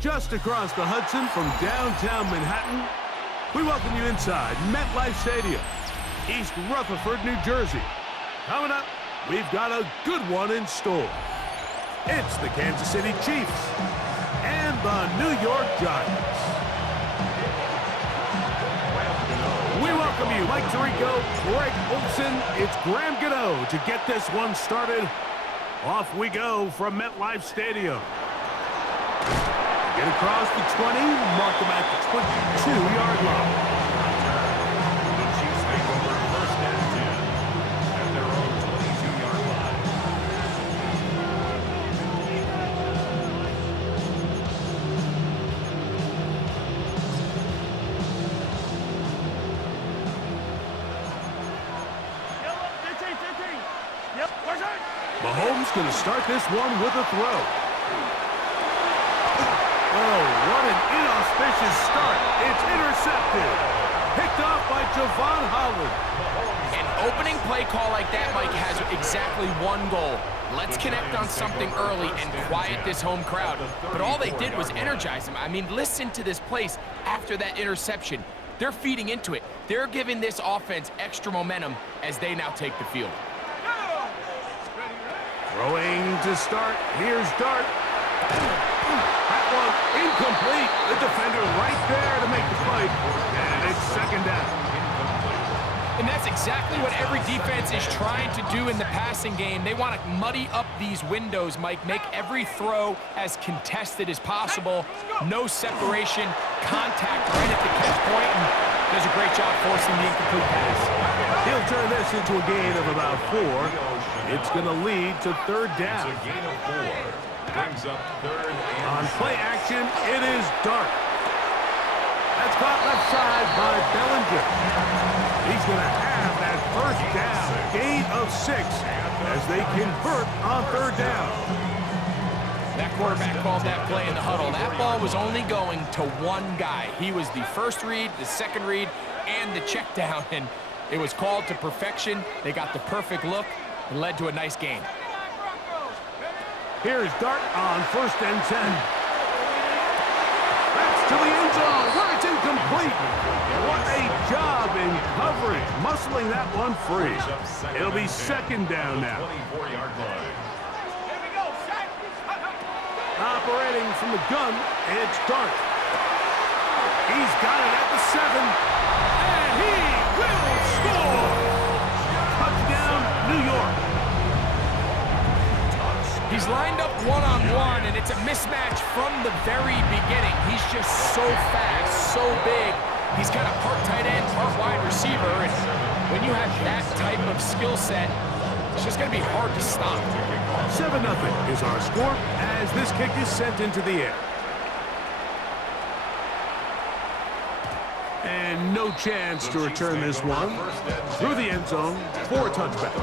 Just across the Hudson from downtown Manhattan, we welcome you inside MetLife Stadium, East Rutherford, New Jersey. Coming up, we've got a good one in store. It's the Kansas City Chiefs and the New York Giants. We welcome you, Mike Tirico, Greg Olson. It's Graham Gano to get this one started. Off we go from MetLife Stadium. Get across the 20, mark them at the 22-yard line. The Chiefs take over first and 10 at their own 22-yard line. Mahomes going to start this one with a throw. Oh, what an inauspicious start. It's intercepted. Picked off by Javon Holland. An opening play call like that, Mike, has exactly one goal. Let's connect on something early and quiet this home crowd. But all they did was energize them. I mean, listen to this place after that interception. They're feeding into it. They're giving this offense extra momentum as they now take the field. Throwing to start. Here's Dart. That one incomplete. The defender right there to make the fight. And it's second down. And that's exactly what every defense is trying to do in the passing game. They want to muddy up these windows, Mike, make every throw as contested as possible. No separation, contact right at the catch point, and does a great job forcing the incomplete pass. He'll turn this into a gain of about 4. It's going to lead to third down. It's a gain of 4. Brings up third and On play action, it is Dart. That's caught left side by Bellinger. He's going to have that first down, gain of 6, as they convert on third down. That quarterback called that play in the huddle. That ball was only going to one guy. He was the first read, the second read, and the check down, and it was called to perfection. They got the perfect look and led to a nice game. Here's Dart on first and 10. That's to the end zone where it's incomplete. What a job in coverage, muscling that one free. It'll be second down now. 24-yard line. Operating from the gun, it's Dart. He's got it at the 7, and he will score. Touchdown, New York. He's lined up one-on-one, and it's a mismatch from the very beginning. He's just so fast, so big. He's got a part tight end, part wide receiver, and when you have that type of skill set, it's just going to be hard to stop. 7-0 is our score as this kick is sent into the air. And no chance to return this one through the end zone for a touchback.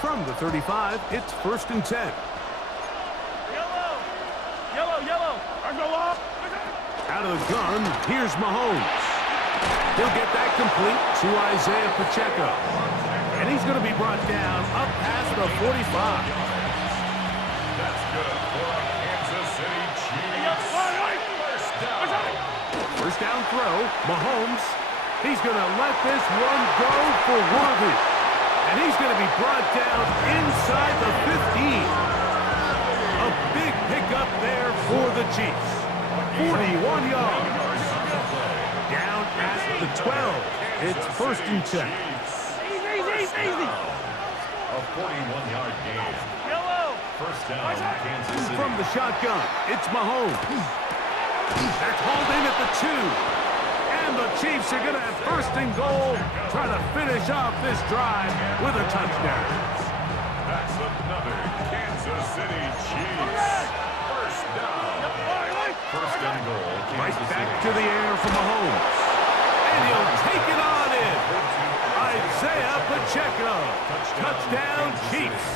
From the 35, it's first and 10. Out of the gun, here's Mahomes. He'll get that complete to Isaiah Pacheco. And he's going to be brought down up past the 45. That's good for a Kansas City Chiefs. First down. First down throw, Mahomes. He's going to let this one go for Worthy. And he's going to be brought down inside the 15. A big pickup there for the Chiefs. 41 yards. Down at the 12. It's first and 10. Easy. A 41-yard gain. First down, Kansas City. From the shotgun, it's Mahomes. That's hauled in at the 2. And the Chiefs are going to have first and goal, trying to finish off this drive with a touchdown. That's another Kansas City Chiefs. First down. First and goal, Right Kansas back City. to the air for Mahomes. And he'll take it on in. Isaiah Pacheco. Touchdown, Chiefs.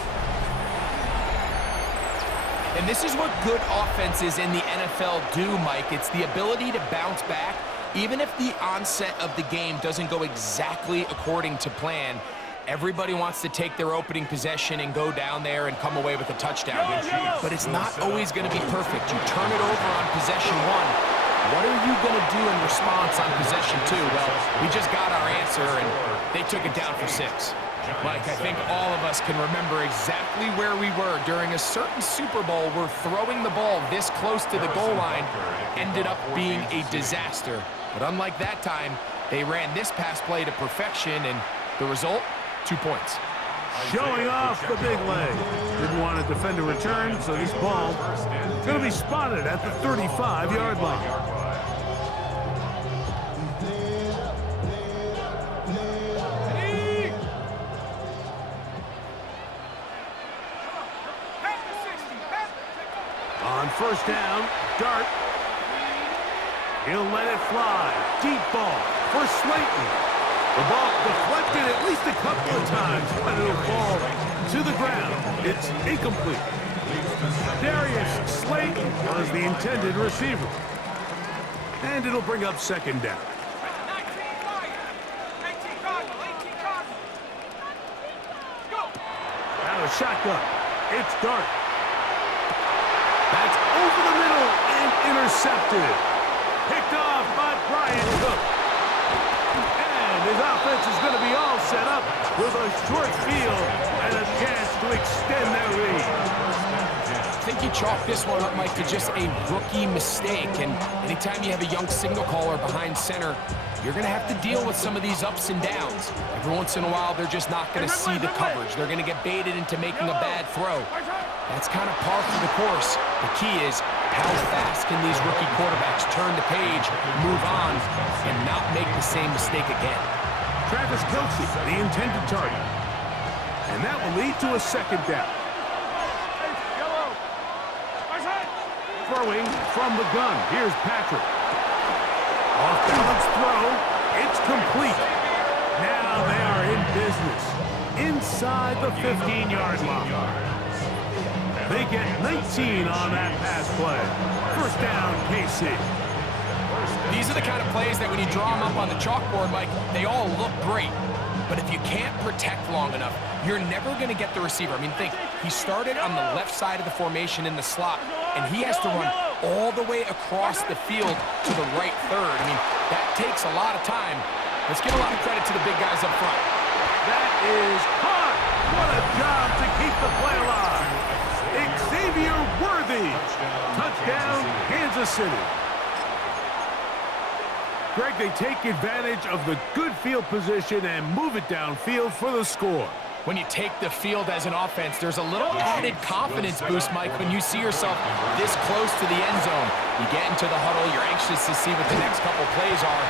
And this is what good offenses in the NFL do, Mike. It's the ability to bounce back Even if the onset of the game doesn't go exactly according to plan, everybody wants to take their opening possession and go down there and come away with a touchdown. But it's not always going to be perfect. You turn it over on possession one. What are you going to do in response on possession two? Well, we just got our answer, and they took it down for 6. Mike, I think all of us can remember exactly where we were during a certain Super Bowl where throwing the ball this close to the goal line ended up being a disaster. But unlike that time, they ran this pass play to perfection, and the result, 2 points. Showing off the big leg. Didn't want to defend a return, so this ball is going to be spotted at the 35-yard line. On first down, Dart. He'll let it fly. Deep ball for Slayton. The ball deflected at least a couple of times, but it'll fall to the ground. It's incomplete. Darius Slayton was the intended receiver. And it'll bring up second down. Now a shotgun. It's Dart. That's over the middle and intercepted. Picked off by Brian Cook. And his offense is going to be all set up with a short field and a chance to extend their lead. I think you chalk this one up, Mike, to just a rookie mistake. And anytime you have a young signal caller behind center, you're going to have to deal with some of these ups and downs. Every once in a while, they're just not going to see the coverage. They're going to get baited into making a bad throw. That's kind of par for the course. The key is how fast can these rookie quarterbacks turn the page, move on, and not make the same mistake again. Travis Kelce, the intended target. And that will lead to a second down. Throwing from the gun. Here's Patrick. Off-balance throw. It's complete. Now they are in business. Inside the 15-yard line. They get 19 on that pass play. First down, KC. These are the kind of plays that when you draw them up on the chalkboard, Mike, they all look great. But if you can't protect long enough, you're never going to get the receiver. I mean, think, he started on the left side of the formation in the slot, and he has to run all the way across the field to the right third. I mean, that takes a lot of time. Let's give a lot of credit to the big guys up front. That is caught. What a job to keep the play alive. Xavier Worthy. Touchdown, Kansas City. Greg, they take advantage of the good field position and move it downfield for the score. When you take the field as an offense, there's a little added confidence boost, Mike, when you see yourself this close to the end zone. You get into the huddle, you're anxious to see what the next couple plays are.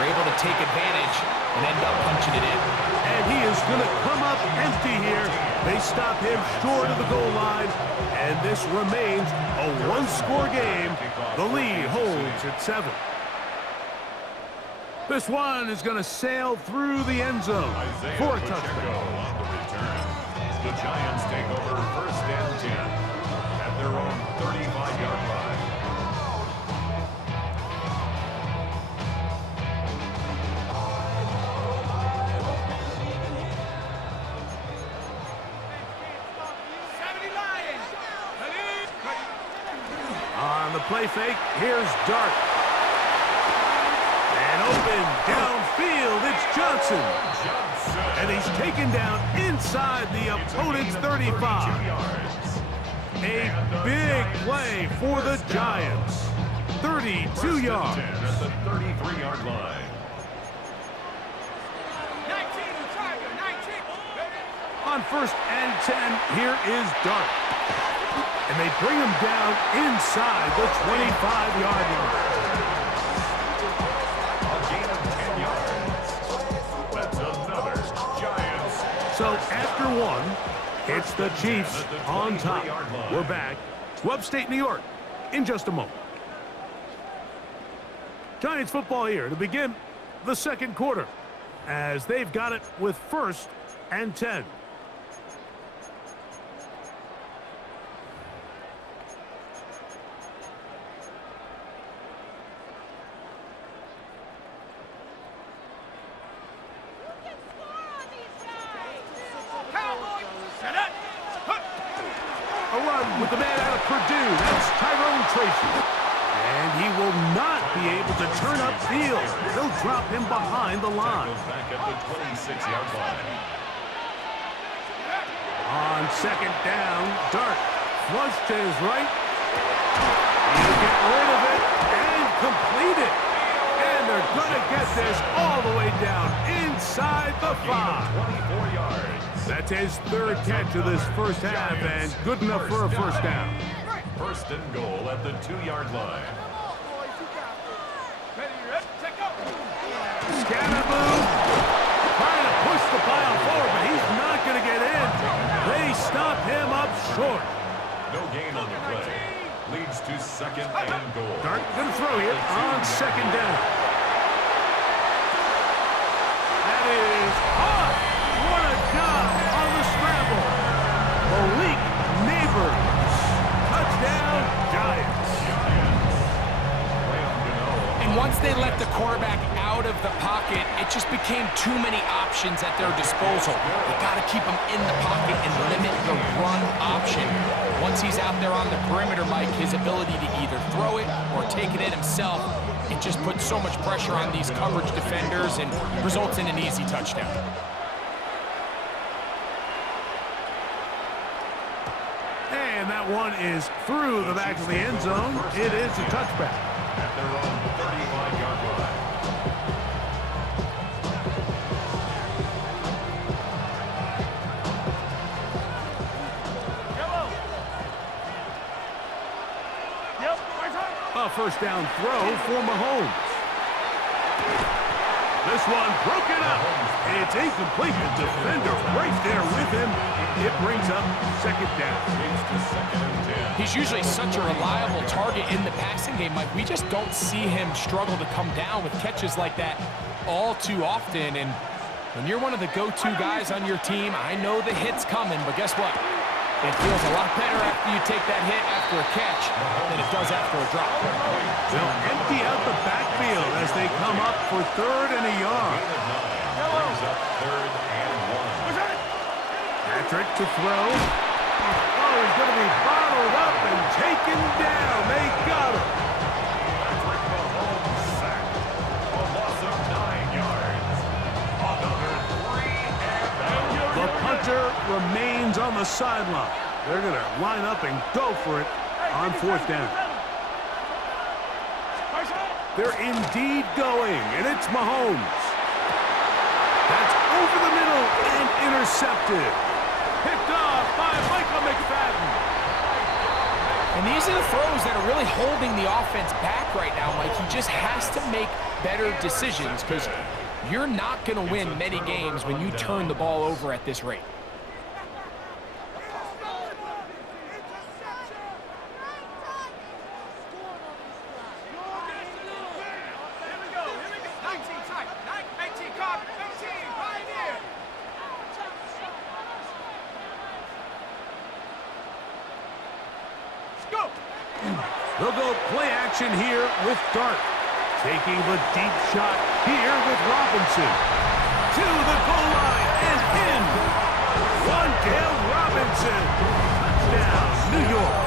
You're able to take advantage and end up punching it in. And he is going to come up empty here. They stop him short of the goal line, and this remains a one-score game. The lead holds at 7. This one is going to sail through the end zone for a touchdown. The Giants take over first and 10 at their own 35-yard line. On the play fake, here's Dart. And open downfield, it's Johnson. And he's taken down inside the opponent's 35. A big play for the Giants. 32 yards. At the 33-yard line. On first and 10, here is Dart. And they bring him down inside the 25-yard line. So after one, it's the Chiefs on top. We're back to upstate New York in just a moment. Giants football here to begin the second quarter as they've got it with first and 10. with the man out of Purdue. That's Tyrone Tracy. And he will not be able to turn upfield. They'll drop him behind the line. Back at the 26-yard line. On second down, Dart flush to his right. He'll get rid of it and complete it. And they're going to get this all the way down inside the 5. 24 yards. That's his third catch of this first half and good enough for a first down. First and goal at the 2-yard line. Scatterboo trying to push the pile forward, but he's not going to get in. They stop him up short. No gain on the play. Leads to second and goal. Dart going to throw here on second down. That is hot. What a job on the scramble. Malik Neighbors. Touchdown, Giants. And once they let the quarterback out of the pocket, it just became too many options at their disposal. They got to keep him in the pocket and limit the run option. Once he's out there on the perimeter, Mike, his ability to either throw it or take it in himself, it just puts so much pressure on these coverage defenders and results in an easy touchdown. And that one is through the back of the end zone. It is a touchback. At their own 35-yard line. A first down throw for Mahomes. This one broken up. It's incomplete. The defender right there with him. It brings up second down. He's usually such a reliable target in the passing game, Mike. We just don't see him struggle to come down with catches like that all too often. And when you're one of the go-to guys on your team, I know the hit's coming, but guess what? It feels a lot better after you take that hit after a catch than it does after a drop. They'll empty out the backfield as they come up for third and a yard. Brings up third and 1. Patrick to throw. Oh, he's going to be bottled up and taken down. They got him. Patrick Mahomes sacked. A loss of 9 yards. Another 3 and The punter remains on the sideline. They're going to line up and go for it on fourth down. They're indeed going, and it's Mahomes. That's over the middle and intercepted. Picked off by Michael McFadden. And these are the throws that are really holding the offense back right now, Mike. He just has to make better decisions because you're not going to win many games when you turn the ball over at this rate. They'll go play action here with Dart. Taking the deep shot here with Robinson. To the goal line and in. Wandale Robinson. Touchdown, New York.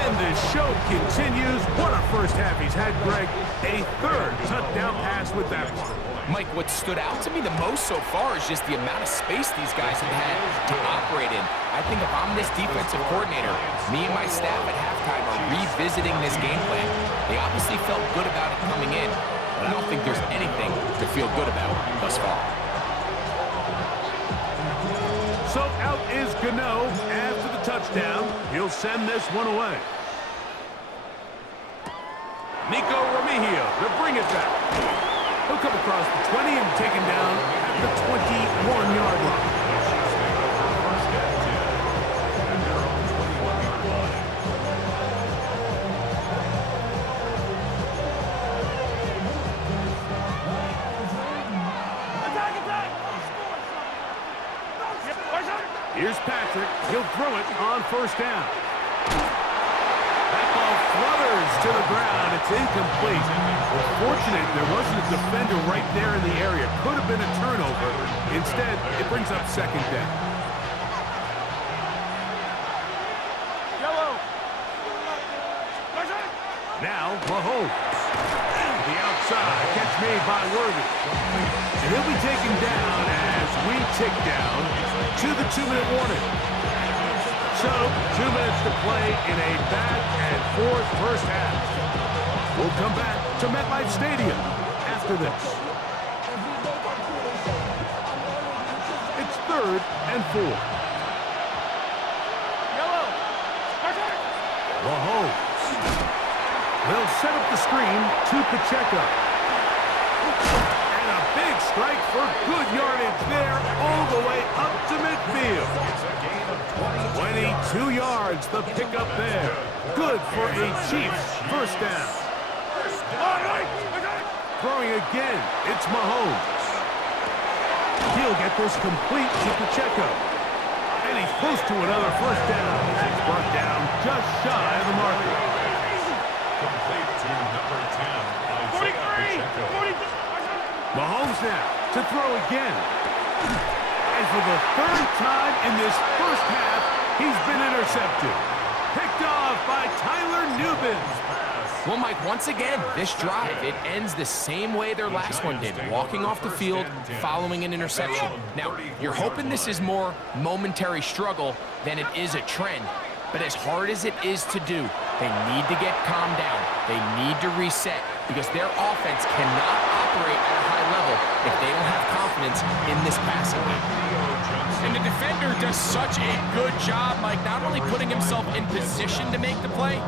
And the show continues. What a first half he's had, Greg. A third touchdown pass with that one. Mike, what stood out to me the most so far is just the amount of space these guys have had to operate in. I think if I'm this defensive coordinator, me and my staff at halftime are revisiting this game plan. They obviously felt good about it coming in, but I don't think there's anything to feel good about thus far. So out is Gano after the touchdown. He'll send this one away. Nico Remigio to bring it back. He'll come across the 20 and take him down at the 21-yard line. Here's Patrick. He'll throw it on first down. That ball flutters to the ground. It's incomplete. Well, fortunate there wasn't a defender right there in the area. Could have been a turnover. Instead, it brings up second down. Now, Mahomes. To the outside. Gets made by Worthy. And he'll be taken down as we tick down to the 2-minute warning. So, 2 minutes to play in a back-and-forth first half. We'll come back to MetLife Stadium after this. It's 3rd and 4. Mahomes. They'll set up the screen to Pacheco. And a big strike for good yardage there all the way up to midfield. 22 yards, the pickup there. Good for a Chiefs first down. Throwing again, it's Mahomes. He'll get this complete to Pacheco. And he's close to another first down. He's brought down just shy of the marker. Complete to number 10, Isaiah Pacheco. Mahomes now to throw again. And for the 3rd time in this first half, he's been intercepted. Picked off by Tyler Nubin. Well, Mike, once again, this drive, it ends the same way their last one did, walking off the field, following an interception. Now, you're hoping this is more momentary struggle than it is a trend, but as hard as it is to do, they need to get calmed down. They need to reset because their offense cannot operate at a high level if they don't have confidence in this passing game. And the defender does such a good job, Mike, not only putting himself in position to make the play,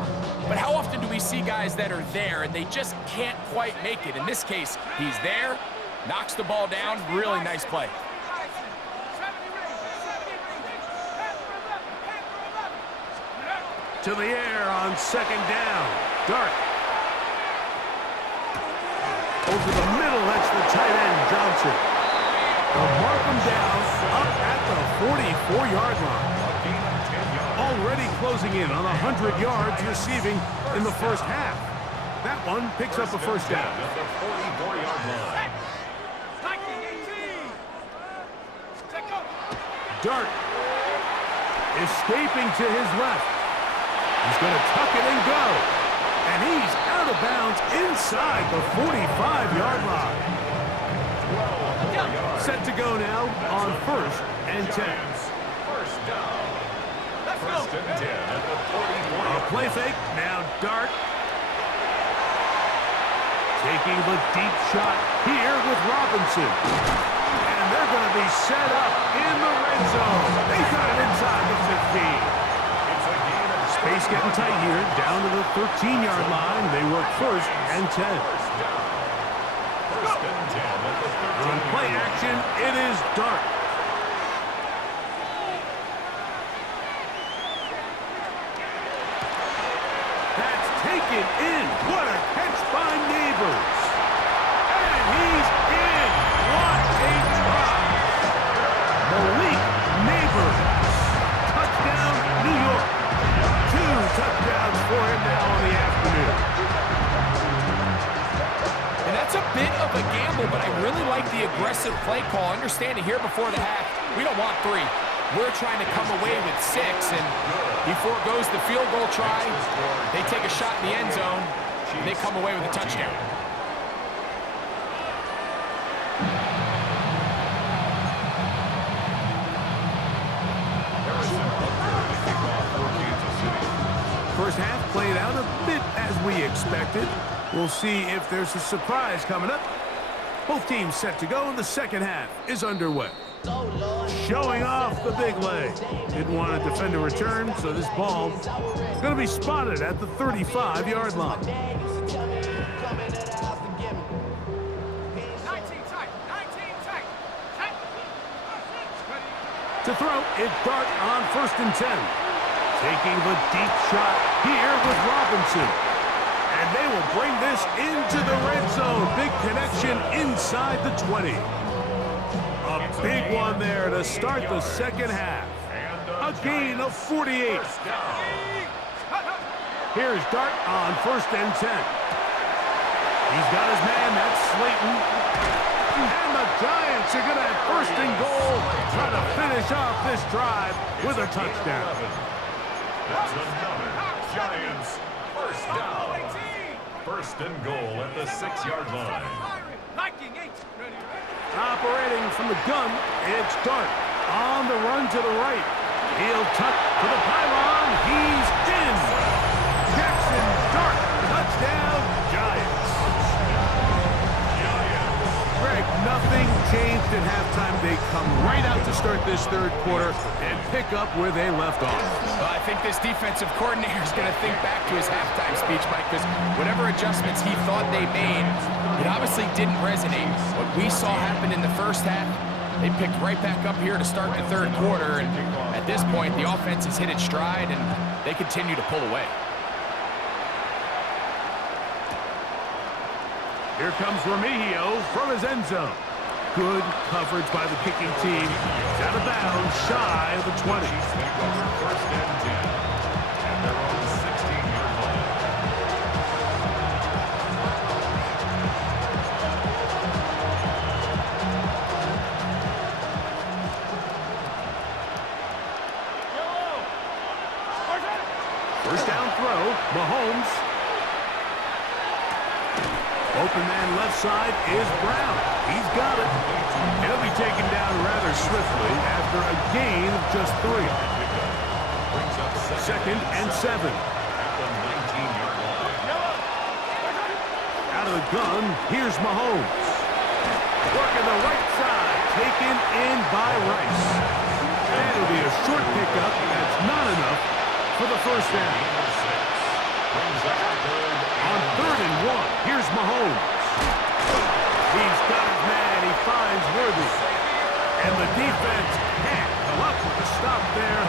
but how often do we see guys that are there and they just can't quite make it? In this case, he's there, knocks the ball down, really nice play. To the air on 2nd down. Dart. Over the middle, that's the tight end, Johnson. They'll mark him down up at the 44-yard line. Already closing in on 100 yards receiving in the first half. That one picks up a first down. At the 44-yard line. Dart escaping to his left. He's going to tuck it and go. And he's out of bounds inside the 45-yard line. Set to go now on 1st and 10. First down. First and 10 at the 44. A play fake. Now Dart. Taking the deep shot here with Robinson. And they're going to be set up in the red zone. They got it inside the 15. Space getting tight here, down to the 13-yard line. They work 1st and 10. First and 10 at the 13. On play action, it is Dart. That's taken in. What a catch by Neighbors. And he's in. What a try. Malik Neighbors. Touchdown, New York. 2 touchdowns for him now on the afternoon. And that's a bit of a gamble, but I really like the aggressive play call. Understanding here before the half, we don't want 3. We're trying to come away with 6, and he foregoes the field goal try. They take a shot in the end zone, and they come away with a touchdown. First half played out a bit as we expected. We'll see if there's a surprise coming up. Both teams set to go, and the second half is underway. Showing off the big leg. Didn't want to defend a return, so this ball going to be spotted at the 35-yard line. To throw, it's Dart on 1st and 10. Taking the deep shot here with Robinson. And they will bring this into the red zone. Big connection inside the 20. A big one there to start the second half. A gain of 48. Here's Dart on 1st and 10. He's got his man, that's Slayton. And the Giants are going to have 1st and goal. Try to finish off this drive with a touchdown. That's another Giants first down. first and goal at the 6-yard line. Operating from the gun, it's Dart on the run to the right. He'll tuck to the pylon. He's in. Jackson Dart, touchdown, Giants. Greg, nothing changed at halftime. They come right out to start this third quarter and pick up where they left off. Well, I think this defensive coordinator is going to think back to his halftime speech, Mike, because whatever adjustments he thought they made, it obviously didn't resonate. What we saw happen in the first half, they picked right back up here to start the third quarter, and at this point, the offense has hit its stride, and they continue to pull away. Here comes Remigio from his end zone. Good coverage by the kicking team. It's out of bounds, shy of the 20. Take over first and 10 at their own 16-yard line. First down throw, Mahomes. Open man left side is Brown. He's got it. He'll be taken down rather swiftly after a gain of just 3. Brings up Second and 7. at the 19-yard line. Out of the gun, here's Mahomes. Working the right side, taken in by Rice. And it'll be a short pickup. That's not enough for the first down. Brings up third. On 3rd and 1, here's Mahomes. He's got his man. He finds Worthy. And the defense can't come up with a stop there.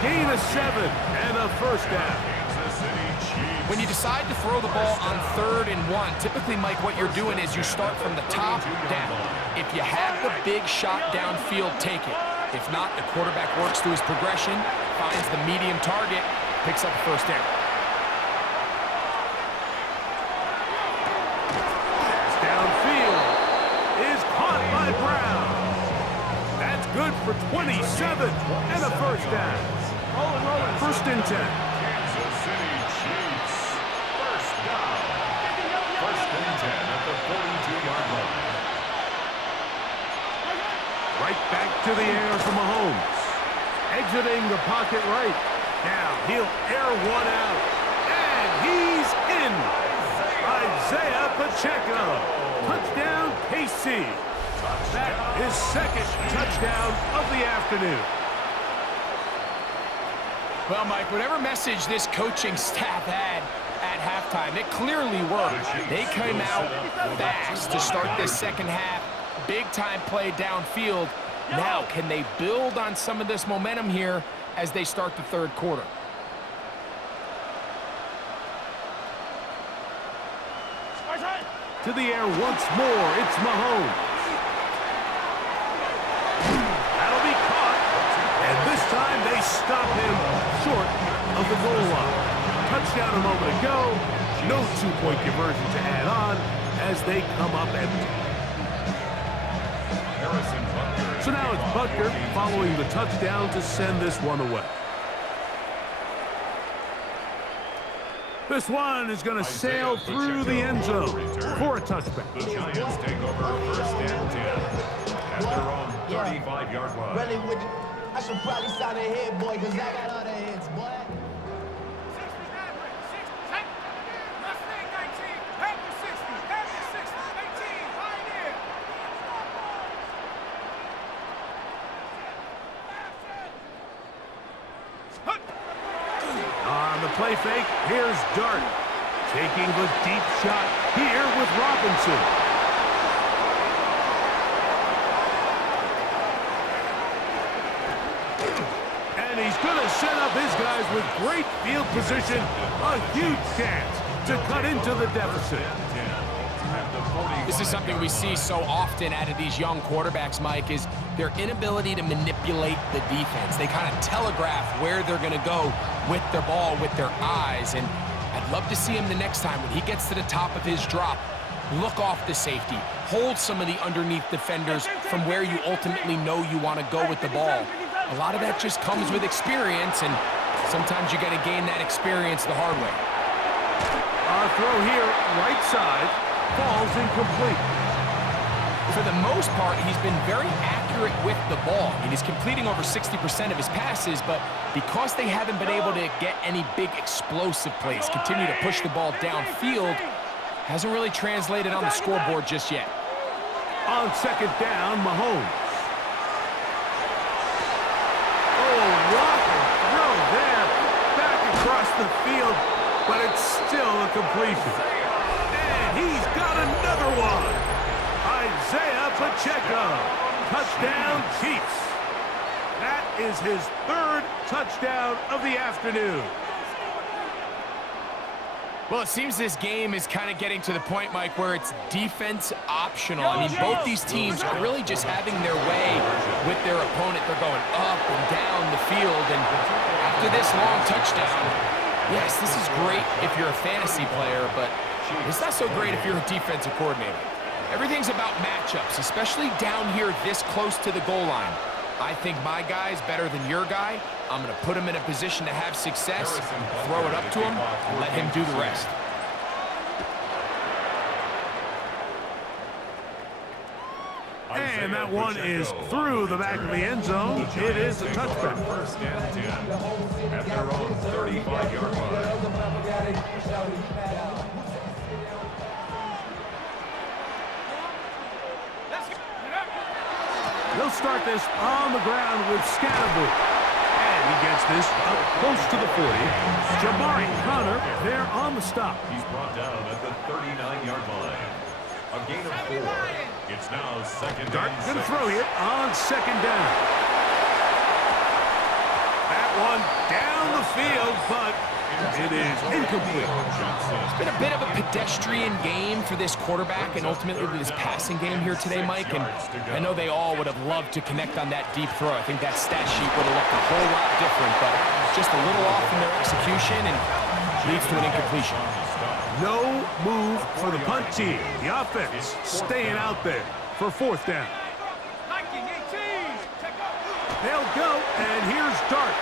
Gain of 7 and a first down. Kansas City Chiefs. When you decide to throw the ball on 3rd and 1, typically, Mike, what you're doing is you start from the top down. If you have the big shot downfield, take it. If not, the quarterback works through his progression, finds the medium target, picks up the first down. Downfield is caught by Brown. That's good for 27 and a first down. First and 10. Kansas City Chiefs. First down. First and 10 at the 42-yard line. Right back to the air for Mahomes. Exiting the pocket right. Now he'll air one out. And he's in. Isaiah Pacheco. Touchdown, KC. That is second touchdown of the afternoon. Well, Mike, whatever message this coaching staff had at halftime, it clearly worked. They came out fast to start this second half. Big-time play downfield. Now, can they build on some of this momentum here as they start the third quarter? To the air once more, it's Mahomes. That'll be caught. And this time they stop him short of the goal line. Touchdown a moment ago. No two-point conversion to add on as they come up empty. Harrison Butker. So now it's Butker following the touchdown to send this one away. This one is going to sail through the end zone for a touchback. The Giants take over first and 10 at their own 35-yard line. Really with it. I should probably sign a head, boy, because I got other heads, boy. On the play fake, here's Dart. Taking the deep shot here with Robinson. And he's going to set up his guys with great field position. A huge chance to cut into the deficit. This is something we see so often out of these young quarterbacks, Mike, is their inability to manipulate the defense. They kind of telegraph where they're going to go with their ball, with their eyes. And I'd love to see him the next time when he gets to the top of his drop. Look off the safety. Hold some of the underneath defenders from where you ultimately know you want to go with the ball. A lot of that just comes with experience, and sometimes you got to gain that experience the hard way. Throw here, right side, falls incomplete. For the most part, he's been very accurate with the ball. I mean, he's completing over 60% of his passes, but because they haven't been able to get any big explosive plays, continue to push the ball downfield, hasn't really translated on the scoreboard just yet. On second down, Mahomes. Oh, what a throw there. Back across the field, but it's still a completion. And he's got another one. Isaiah Pacheco. Touchdown, Chiefs. That is his third touchdown of the afternoon. Well, it seems this game is kind of getting to the point, Mike, where it's defense optional. I mean, both these teams are really just having their way with their opponent. They're going up and down the field, and after this long touchdown, yes, this is great if you're a fantasy player, but it's not so great if you're a defensive coordinator. Everything's about matchups, especially down here this close to the goal line. I think my guy's better than your guy. I'm going to put him in a position to have success, throw it up to him, and let him do the rest. And that one is through the back of the end zone. It is a touchback. First and 10 at their own 35-yard line. They'll start this on the ground with Scatterboot. And he gets this up close to the 40. Jabari Connor there on the stop. He's brought down at the 39-yard line. A gain of 4. It's now second Dart and going to 6. throw here on second down. That one down the field, but it is incomplete. It's been a bit of a pedestrian game for this quarterback and ultimately this passing game here today, Mike. And I know they all would have loved to connect on that deep throw. I think that stat sheet would have looked a whole lot different, but just a little off in their execution and leads to an incompletion. No move for the punt team. The offense staying out there for fourth down. They'll go, and here's Dart.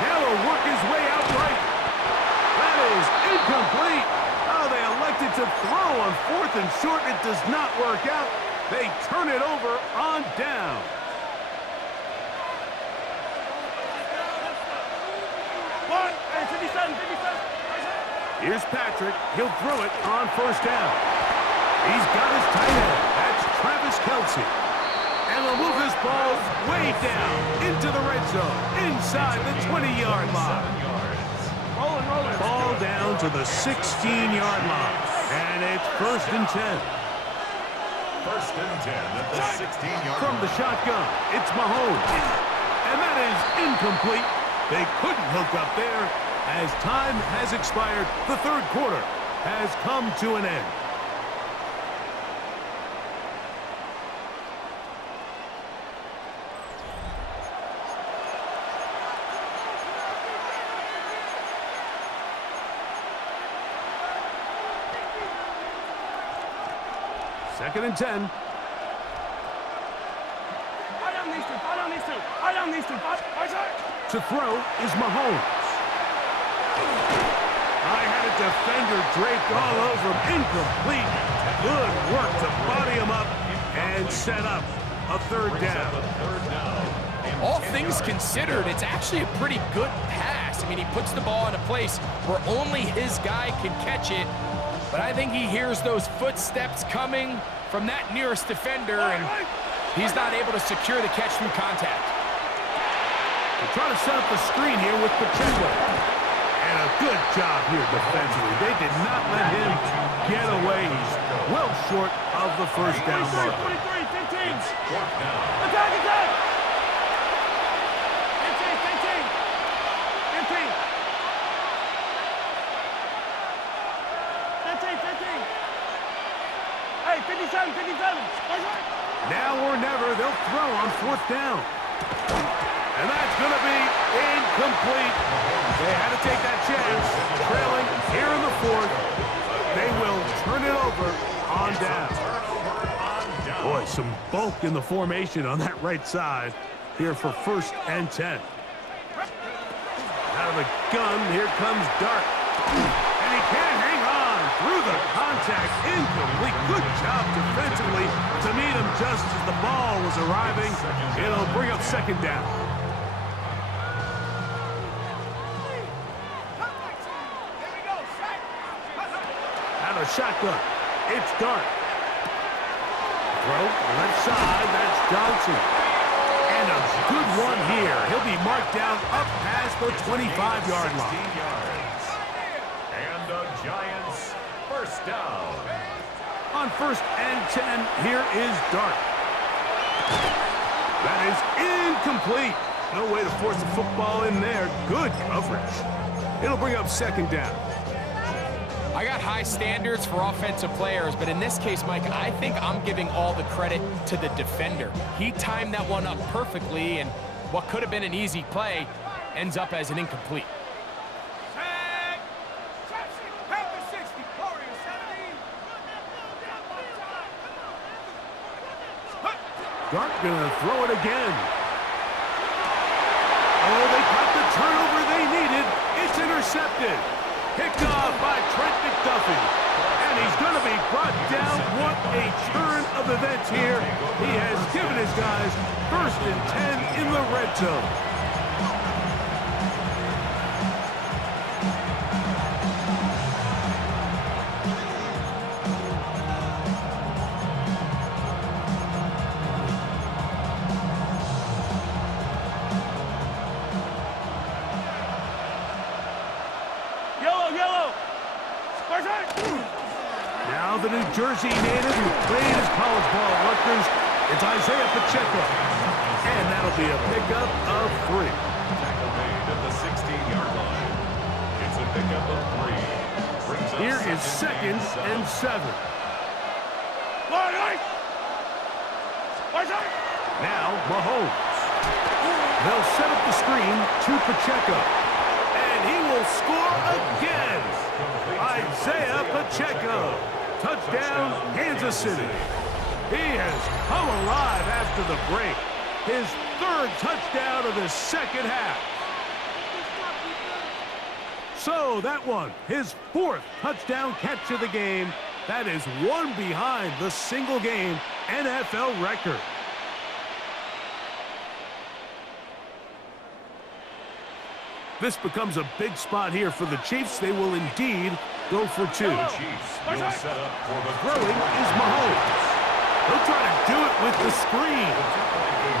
Now he'll work his way out right. That is incomplete. Oh, they elected to throw on fourth and short. It does not work out. They turn it over on down. Here's Patrick. He'll throw it on first down. He's got his tight end. That's Travis Kelce. And they'll move this ball way down into the red zone, inside the 20-yard line. Ball down to the 16-yard line. And it's first and 10. First and 10 at the 16-yard line. From the shotgun, it's Mahomes. And that is incomplete. They couldn't hook up there. As time has expired, the third quarter has come to an end. Second and 10. To throw is Mahomes. I had a defender draped all over him. Incomplete. Good work to body him up and set up a third down. All things considered, it's actually a pretty good pass. I mean, he puts the ball in a place where only his guy can catch it. But I think he hears those footsteps coming from that nearest defender, and he's not able to secure the catch through contact. They're trying to set up the screen here with Pacheco. And a good job here defensively. They did not let him get away. He's well short of the first down marker. 15. Hey, 57. Now or never, they'll throw on fourth down. And that's going to be incomplete. They had to take that chance. Trailing here in the fourth. They will turn it over on down. Boy, some bulk in the formation on that right side here for first and 10. Out of the gun, here comes Dart. And he can't hang on. contact, incomplete. Good job defensively to meet him just as the ball was arriving. It'll bring up second down. Out of shotgun. It's Dart. Throw, left side, that's Johnson. And a good one here. He'll be marked down up past the 25-yard line. And the Giants first down. On 1st and 10, here is Dart. That is incomplete. No way to force the football in there. Good coverage. It'll bring up second down. I got high standards for offensive players, but in this case, Mike, I think I'm giving all the credit to the defender. He timed that one up perfectly, and what could have been an easy play ends up as an incomplete. Dart gonna throw it again. Oh, they got the turnover they needed. It's intercepted. Picked off by Trent McDuffie. And he's going to be brought down. What a turn of events here. He has given his guys 1st and 10 in the red zone. Now the New Jersey native who played his college ball at Rutgers, it's Isaiah Pacheco. And that'll be a pickup of 3. Tackle made at the 16-yard line. It's a pickup of 3. Brings up Here is 2nd and 7. Now Mahomes. They'll set up the screen to Pacheco. And he will score again. Isaiah Pacheco. Touchdown, Kansas City. He has come alive after the break. His 3rd touchdown of the second half. So that one, his 4th touchdown catch of the game. That is one behind the single-game NFL record. This becomes a big spot here for the Chiefs. They will indeed go for 2. The Chiefs will set up for the Throwing is Mahomes. He'll try to do it with the screen.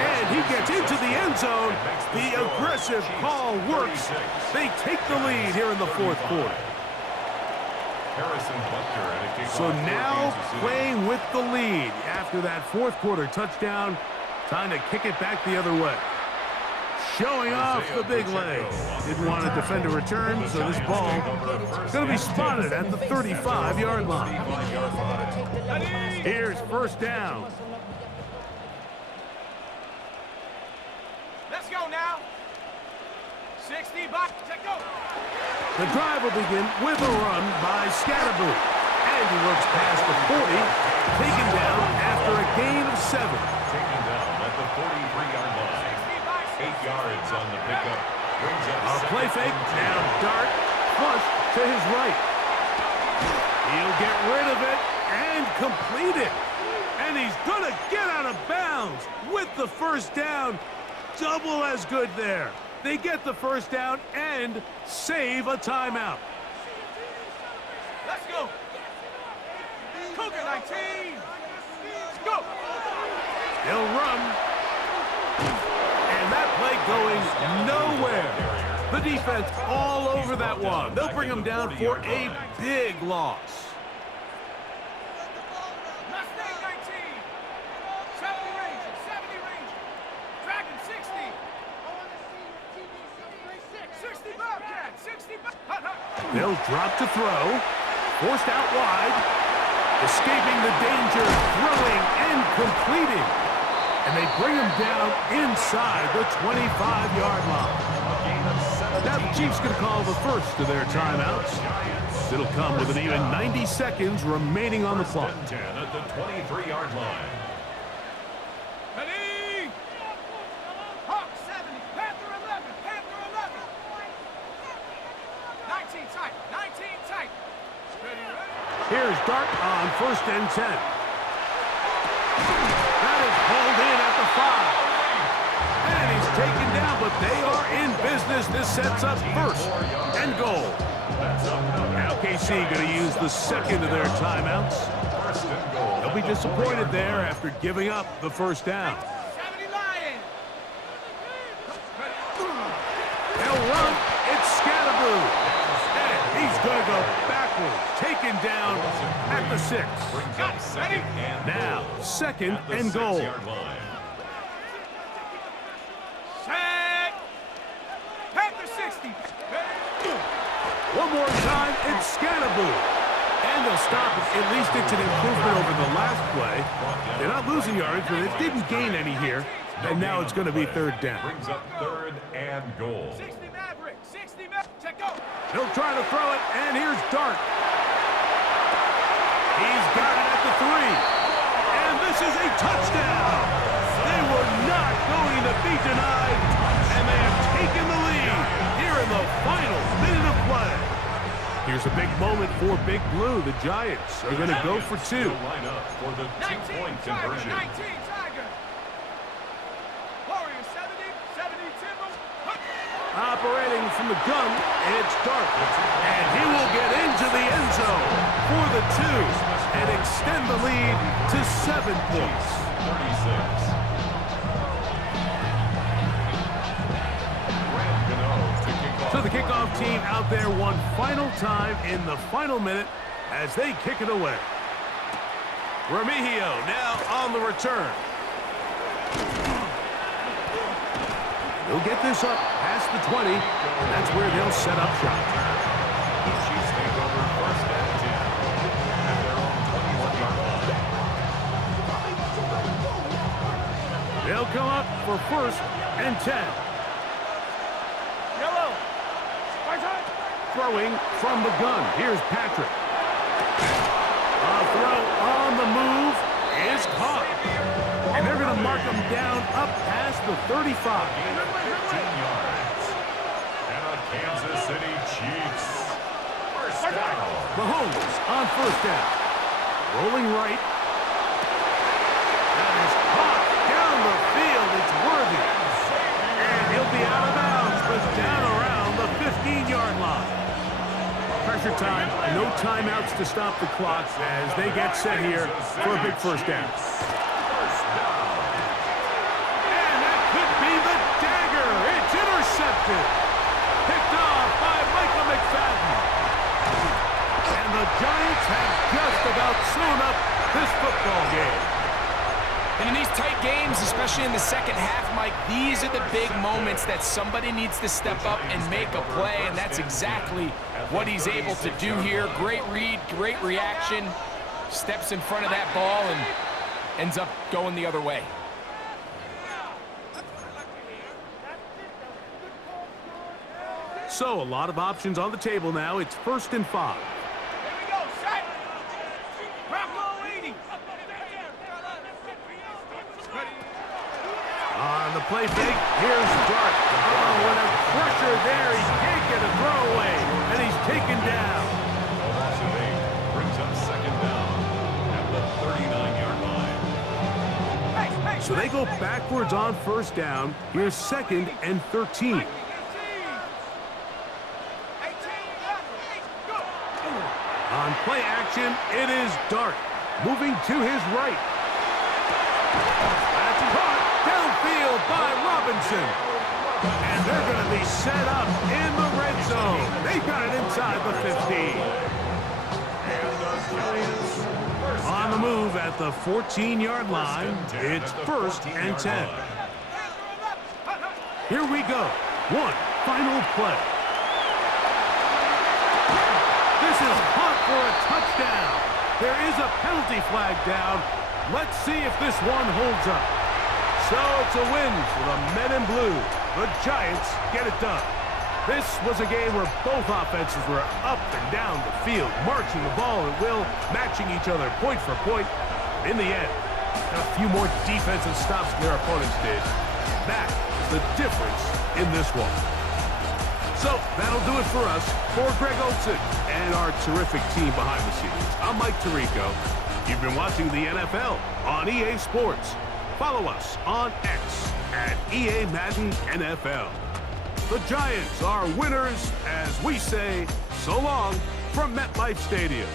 And he gets into the end zone. The aggressive call works. They take the lead here in the 4th quarter. Harrison Butker at a kickoff So for now Kansas City. playing with the lead after that 4th quarter touchdown. Time to kick it back the other way. Showing off the big leg. Didn't want to defend a return, so this ball is going to be spotted at the 35-yard line. Here's 1st down. Let's go now. 60 back. Let's go. The drive will begin with a run by Scatterboo. And he works past the 40, taken down after a gain of 7. Taken down at the 43-yard line. 8 yards on the pickup. Brings up A play second fake. and 10. Now Dart flush to his right. He'll get rid of it and complete it. And he's going to get out of bounds with the 1st down. Double as good there. They get the 1st down and save a timeout. Let's go. Cougar 19. Go. He'll run. And that play going nowhere. The defense all over that one. They'll bring him down for a big loss. Mustang 19. 70 Ranger. 70 Ranger. Dragon 60. 60 Bobcat. 60 Bobcat. They'll drop to throw. Forced out wide. Escaping the danger. Throwing and completing. And they bring him down inside the 25-yard line. Now the Chiefs going to call the first of their timeouts. It'll come with an even 90 seconds remaining on the clock. 10 at the 23-yard line. Ready. Hawk 70. Panther 11. Panther 11. 19 tight. 19 tight. Here's Dart on 1st and 10. That is hauled in at the 5. And he's taken down, but they are in business. This sets up 1st and goal. Now KC going to use the second of their timeouts. They'll be disappointed there after giving up the 1st down. They'll run. It's Scatterboo. And he's going to go backwards. Taken down at the 6. Now, 2nd and goal. Set. Panther 60. One more time, it's Scatterboo. And they'll stop it. At least it's an improvement over the last play. They're not losing yardage, but it didn't gain any here. And now it's going to be 3rd down. Brings up 3rd and goal. 60 Maverick. 60 Maverick. Check go. They'll try to throw it, and here's Dart. He's got it at the 3. And this is a touchdown. They were not going to be denied, and they have taken the lead here in the final minute of play. Here's a big moment for Big Blue. The Giants are going to go for 2. Line up for the 2-point conversion. 19 Tiger. Warrior 70. 70 Timber. Operating from the gun, it's Dart. And he will get into the end zone for the 2 and extend the lead to 7 points. 36. So the kickoff team out there one final time in the final minute as they kick it away. Remigio now on the return. He'll get this up past the 20, and that's where they'll set up shop. The Chiefs take over 1st and 10 at their own 21-yard line. They'll come up for 1st and 10. Yellow. Throwing from the gun. Here's Patrick. A throw on the move is caught. And they're going to mark him down up past the 35. 15 yards. And a Kansas City Chiefs 1st down. Mahomes on 1st down. Rolling right. That is caught down the field. It's Worthy. And he'll be out of bounds, but down around the 15-yard line. Pressure time, no timeouts to stop the clock as they get set here for a big 1st down. And that could be the dagger. It's intercepted. Picked off by Michael McFadden. And the Giants have just about sewn up this football game. And in these tight games, especially in the second half, Mike, these are the big moments that somebody needs to step up and make a play, and that's exactly what he's able to do here. Great read, great reaction, steps in front of that ball and ends up going the other way. So a lot of options on the table now. It's 1st and 5. Here we go. Set. Bravo 80. On the play fake, here's Dart. Oh, and a pressure there. He can't get a throwaway, and he's taken down. A loss of 8 brings up 2nd down at the 39-yard line. So they go backwards on 1st down. Here's 2nd and 13. On play action, it is Dart. Moving to his right. That's caught downfield by Robinson. And they're going to be set up in the red zone. They've got it inside the 15. On the move at the 14-yard line, it's 1st and 10. Here we go. One final play. This is caught for a touchdown. There is a penalty flag down. Let's see if this one holds up. So it's a win for the men in blue. The Giants get it done. This was a game where both offenses were up and down the field, marching the ball at will, matching each other point for point. In the end, a few more defensive stops than their opponents did. That is the difference in this one. So that'll do it for us. For Greg Olson and our terrific team behind the scenes, I'm Mike Tirico. You've been watching the NFL on EA Sports. Follow us on X at EA Madden NFL. The Giants are winners as we say so long from MetLife Stadium.